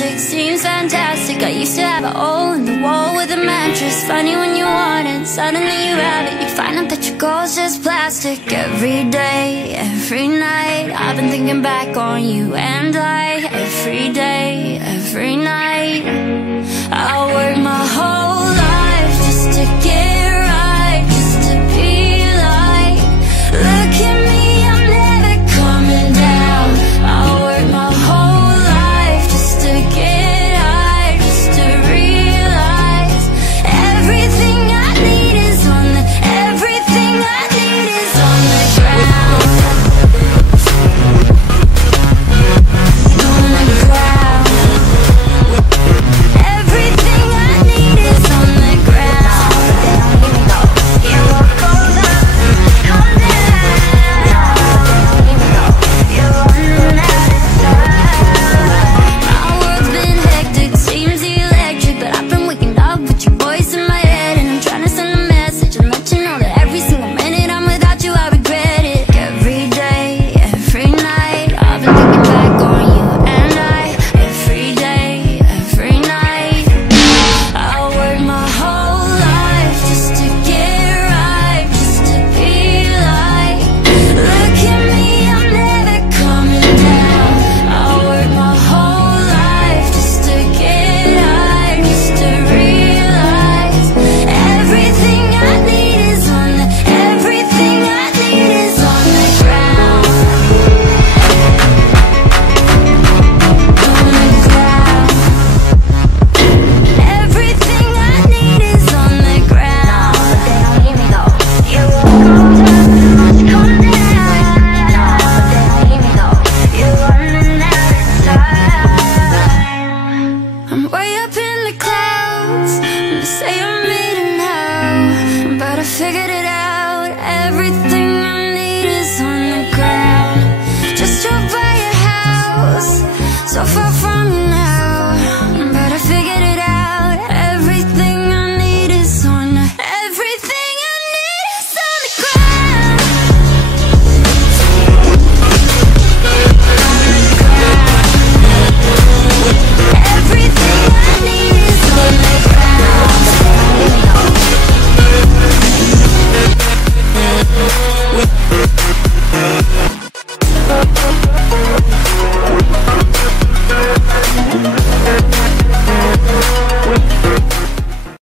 magic seems fantastic. I used to have a hole in the wall with a mattress. Funny when you want it, suddenly you have it. You find out that your goal's just plastic. Every day, every night, I've been thinking back on you and I. Every day, every night, I work my whole life just to get